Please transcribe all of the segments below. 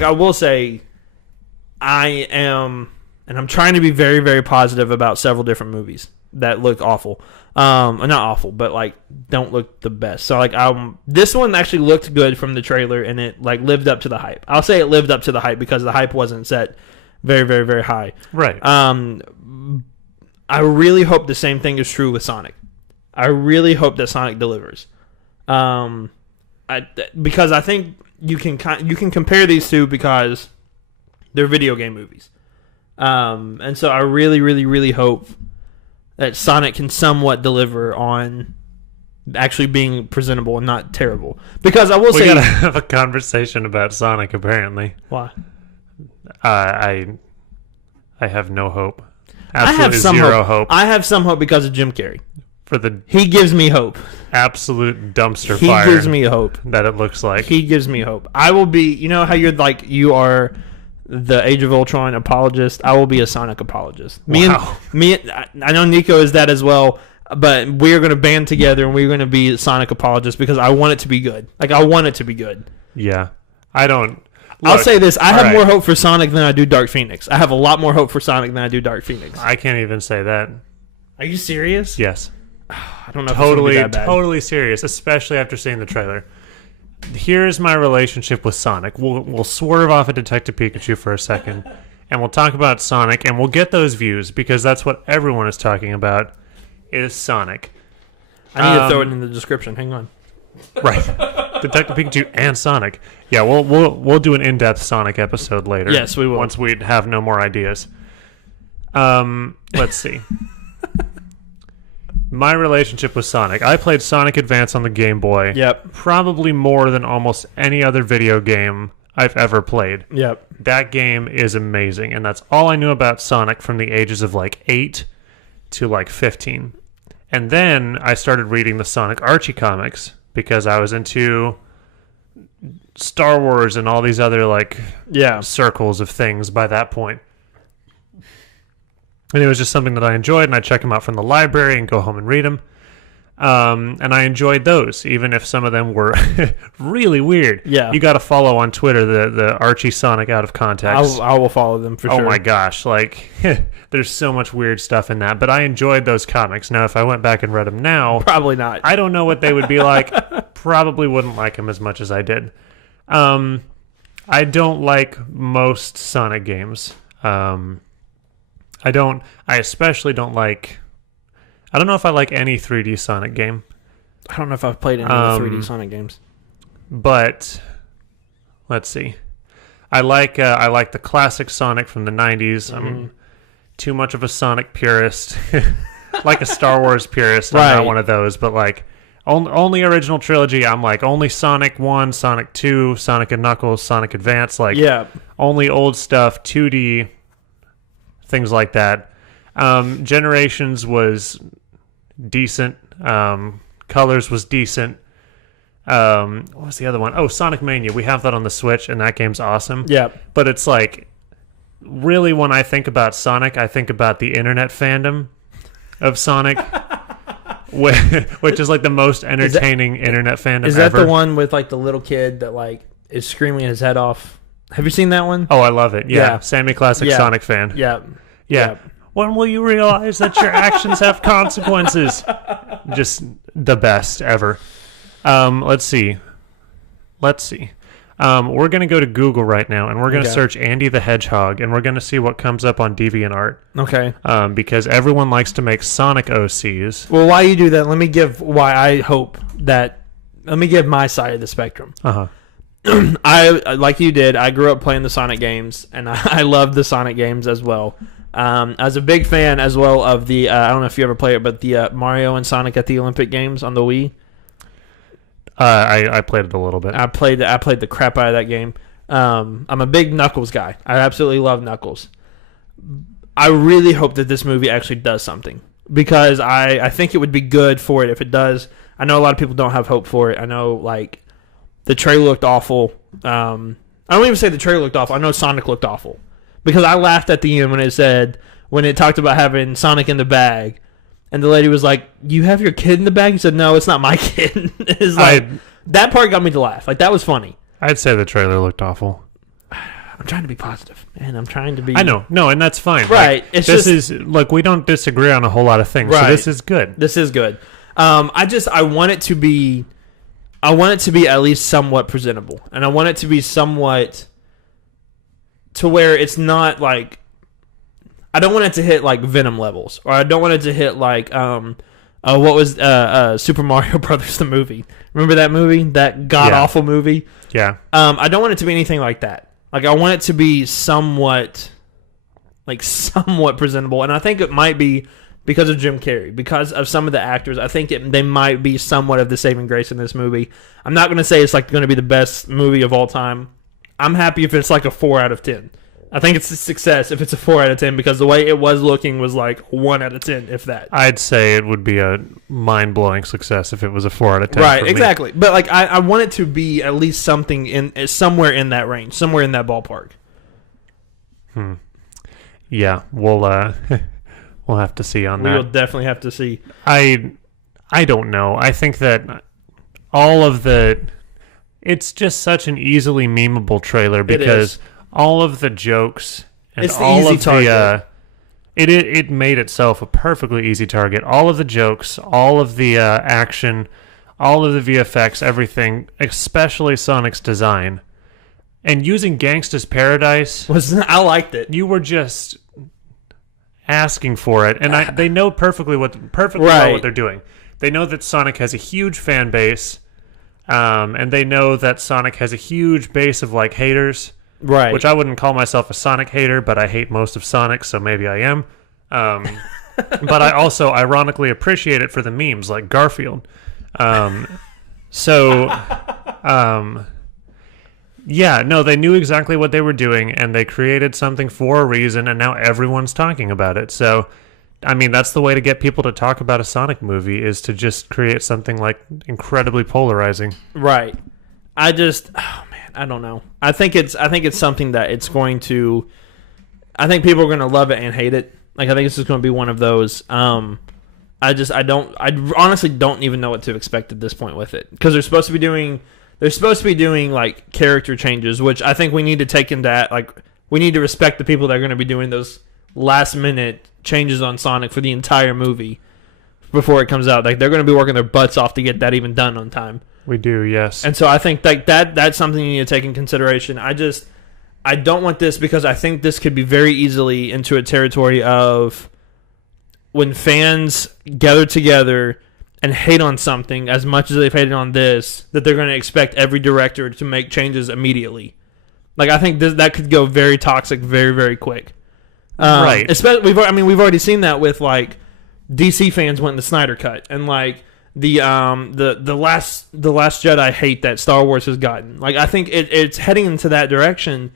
like I will say, I am, and I'm trying to be very, very positive about several different movies that look awful. Not awful, but like don't look the best. So like this one actually looked good from the trailer, and it like lived up to the hype. I'll say it lived up to the hype because the hype wasn't set very, very, very high. Right. I really hope the same thing is true with Sonic. I really hope that Sonic delivers. Because I think you can compare these two because they're video game movies. And so I really, really, really hope that Sonic can somewhat deliver on actually being presentable and not terrible. Because I will say... We gotta have a conversation about Sonic, apparently. Why? I have no hope. Absolutely zero hope. I have some hope because of Jim Carrey. He gives me hope. Absolute dumpster fire. He gives me hope. That it looks like. He gives me hope. I will be... You know how you are... the Age of Ultron apologist. I will be a Sonic apologist. I know Nico is that as well, but we're going to band together and we're going to be Sonic apologists because I want it to be good. Like, I want it to be good. Yeah. I don't... I'll say this. I have more hope for Sonic than I do Dark Phoenix. I have a lot more hope for Sonic than I do Dark Phoenix. I can't even say that. Are you serious? Yes. I don't know totally, if it's that bad. Totally serious, especially after seeing the trailer. Here's my relationship with Sonic. We'll swerve off of Detective Pikachu for a second, and we'll talk about Sonic, and we'll get those views, because that's what everyone is talking about, is Sonic. I need to throw it in the description. Hang on. Right. Detective Pikachu and Sonic. Yeah, we'll do an in-depth Sonic episode later. Yes, we will. Once we have no more ideas. Let's see. My relationship with Sonic. I played Sonic Advance on the Game Boy. Yep. Probably more than almost any other video game I've ever played. Yep. That game is amazing, and that's all I knew about Sonic from the ages of like 8 to like 15. And then I started reading the Sonic Archie comics because I was into Star Wars and all these other like circles of things by that point. And it was just something that I enjoyed, and I'd check them out from the library and go home and read them. And I enjoyed those, even if some of them were really weird. Yeah. You got to follow on Twitter the Archie Sonic Out of Context. I will follow them for sure. Oh my gosh. Like, there's so much weird stuff in that. But I enjoyed those comics. Now, if I went back and read them now... Probably not. I don't know what they would be like. Probably wouldn't like them as much as I did. I don't like most Sonic games. I especially don't like... I don't know if I like any 3D Sonic game. I don't know if I've played any of the 3D Sonic games. But, let's see. I like the classic Sonic from the 90s. I'm too much of a Sonic purist. Like a Star Wars purist. I'm not one of those, but like... Only original trilogy, I'm like, only Sonic 1, Sonic 2, Sonic and Knuckles, Sonic Advance, like, only old stuff, 2D... things like that. Generations was decent. Colors was decent. What was the other one? Oh, Sonic Mania. We have that on the Switch, and that game's awesome. Yeah. But it's like, really, when I think about Sonic, I think about the internet fandom of Sonic, which is like the most entertaining internet fandom ever. Is that the one with like the little kid that like is screaming his head off? Have you seen that one? Oh, I love it. Yeah. Sammy Classic Sonic fan. Yeah. When will you realize that your actions have consequences? Just the best ever. Let's see. We're going to go to Google right now, and we're going to search Andy the Hedgehog, and we're going to see what comes up on DeviantArt. Okay. Because everyone likes to make Sonic OCs. Well, while you do that, let me give my side of the spectrum. Uh-huh. I like you did. I grew up playing the Sonic games, and I love the Sonic games as well. I was a big fan as well of the I don't know if you ever played it, but the Mario and Sonic at the Olympic Games on the Wii. I played it a little bit. I played the crap out of that game. I'm a big Knuckles guy. I absolutely love Knuckles. I really hope that this movie actually does something, because I think it would be good for it if it does. I know a lot of people don't have hope for it. I know like the trailer looked awful. I don't even say the trailer looked awful. I know Sonic looked awful. Because I laughed at the end when it talked about having Sonic in the bag, and the lady was like, "You have your kid in the bag?" He said, "No, it's not my kid." It's like that part got me to laugh. Like that was funny. I'd say the trailer looked awful. I'm trying to be positive, man. I'm trying to be. I know, no, and that's fine. Right. Like, we don't disagree on a whole lot of things. Right. So this is good. This is good. I want it to be. I want it to be at least somewhat presentable, and I want it to be somewhat to where it's not like. I don't want it to hit like Venom levels, or I don't want it to hit like what was Super Mario Brothers the movie? Remember that movie? That god awful movie? Yeah. I don't want it to be anything like that. Like I want it to be somewhat presentable, and I think it might be because of Jim Carrey, because of some of the actors. I think they might be somewhat of the saving grace in this movie. I'm not going to say it's like going to be the best movie of all time. I'm happy if it's like a 4 out of 10. I think it's a success if it's a 4 out of 10 because the way it was looking was like 1 out of 10, if that. I'd say it would be a mind-blowing success if it was a 4 out of 10. Right, exactly. But like I want it to be at least something somewhere in that range, somewhere in that ballpark. Yeah, we'll have to see on that. We'll definitely have to see. I don't know. I think that it's just such an easily memeable trailer because all of the jokes and it's the all easy of target. it made itself a perfectly easy target. All of the jokes, all of the action, all of the VFX, everything, especially Sonic's design. And using Gangsta's Paradise, I liked it. You were just asking for it, and they know perfectly well what they're doing. They know that Sonic has a huge fan base, and they know that Sonic has a huge base of like haters. Right. Which I wouldn't call myself a Sonic hater, but I hate most of Sonic, so maybe I am. But I also ironically appreciate it for the memes, like Garfield. Yeah, no, they knew exactly what they were doing, and they created something for a reason, and now everyone's talking about it. So, I mean, that's the way to get people to talk about a Sonic movie, is to just create something like incredibly polarizing. Right. I don't know. I think it's something that it's going to. I think people are going to love it and hate it. Like I think it's just going to be one of those. I honestly don't even know what to expect at this point with it because they're supposed to be doing like character changes, which I think we need to take into that. Like we need to respect the people that are going to be doing those last minute changes on Sonic for the entire movie before it comes out. Like they're going to be working their butts off to get that even done on time. We do, yes. And so I think that's something you need to take in consideration. I don't want this because I think this could be very easily into a territory of when fans gather together and hate on something as much as they've hated on this, that they're going to expect every director to make changes immediately. Like I think that could go very toxic very, very quick. Right. Especially we've already seen that with like DC fans wanting the Snyder cut and like the last Jedi hate that Star Wars has gotten. Like I think it's heading into that direction,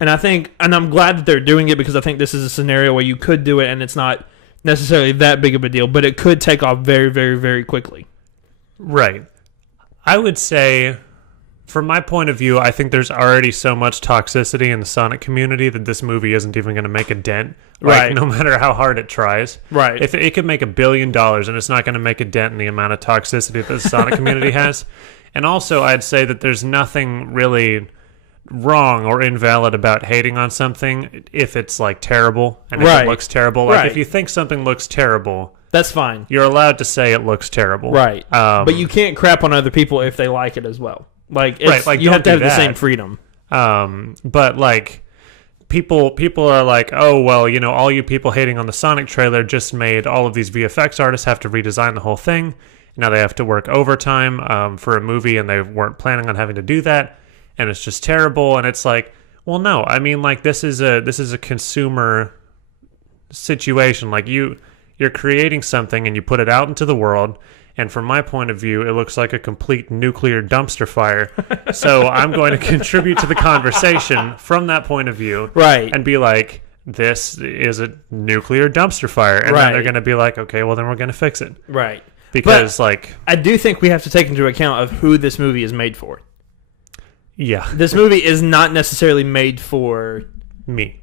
and I'm glad that they're doing it because I think this is a scenario where you could do it and it's not necessarily that big of a deal, but it could take off very, very, very quickly. Right. I would say, from my point of view, I think there's already so much toxicity in the Sonic community that this movie isn't even going to make a dent. Right. Like, no matter how hard it tries. Right. If it could make $1 billion and it's not going to make a dent in the amount of toxicity that the Sonic community has. And also, I'd say that there's nothing really wrong or invalid about hating on something if it's like terrible and if it looks terrible. Like if you think something looks terrible, that's fine. You're allowed to say it looks terrible. Right. But you can't crap on other people if they like it as well. Like, you have to have the same freedom. But like people are like, oh well, you know, all you people hating on the Sonic trailer just made all of these VFX artists have to redesign the whole thing. Now they have to work overtime for a movie, and they weren't planning on having to do that, and it's just terrible. And it's like, well, no, I mean, like this is a consumer situation. Like you're creating something and you put it out into the world. And from my point of view, it looks like a complete nuclear dumpster fire. So I'm going to contribute to the conversation from that point of view. Right. And be like, this is a nuclear dumpster fire. And then they're going to be like, okay, well, then we're going to fix it. Right. Because, I do think we have to take into account of who this movie is made for. Yeah. This movie is not necessarily made for... me.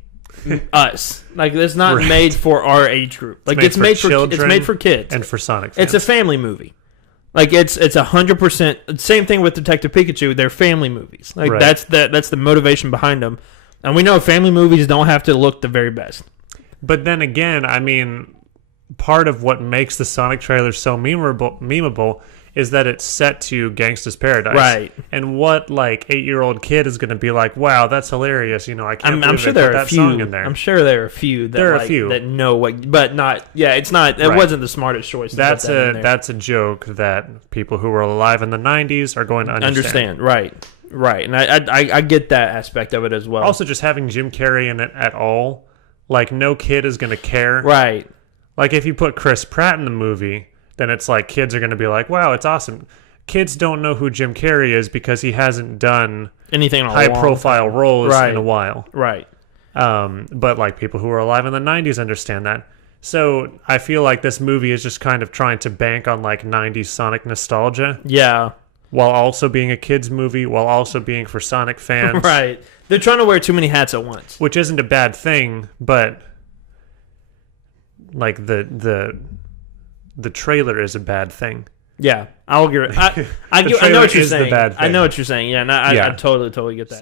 Us. Like, it's not made for our age group. Like, it's made for children. It's made for kids. And for Sonic fans. It's a family movie. Like, it's 100%... Same thing with Detective Pikachu. They're family movies. Like, that's the motivation behind them. And we know family movies don't have to look the very best. But then again, I mean, part of what makes the Sonic trailer so memeable is that it's set to Gangsta's Paradise. Right. And what, like, 8-year-old kid is going to be like, wow, that's hilarious. You know, I can't believe sure they there put are that a few. song in there. I'm sure there are a few that know what, but not. Yeah, it's not. It wasn't the smartest choice. That's a joke that people who were alive in the 90s are going to understand. Right. And I get that aspect of it as well. Also, just having Jim Carrey in it at all, like, no kid is going to care. Right. Like, if you put Chris Pratt in the movie, then it's like kids are going to be like, wow, it's awesome. Kids don't know who Jim Carrey is because he hasn't done anything high-profile roles in a while. Right. But, like, people who were alive in the 90s understand that. So I feel like this movie is just kind of trying to bank on, like, 90s Sonic nostalgia. Yeah. While also being a kid's movie, while also being for Sonic fans. Right. They're trying to wear too many hats at once. Which isn't a bad thing, but, like, the trailer is a bad thing. Yeah, I'll agree. I know what you're saying. I know what you're saying. Yeah, and I totally get that.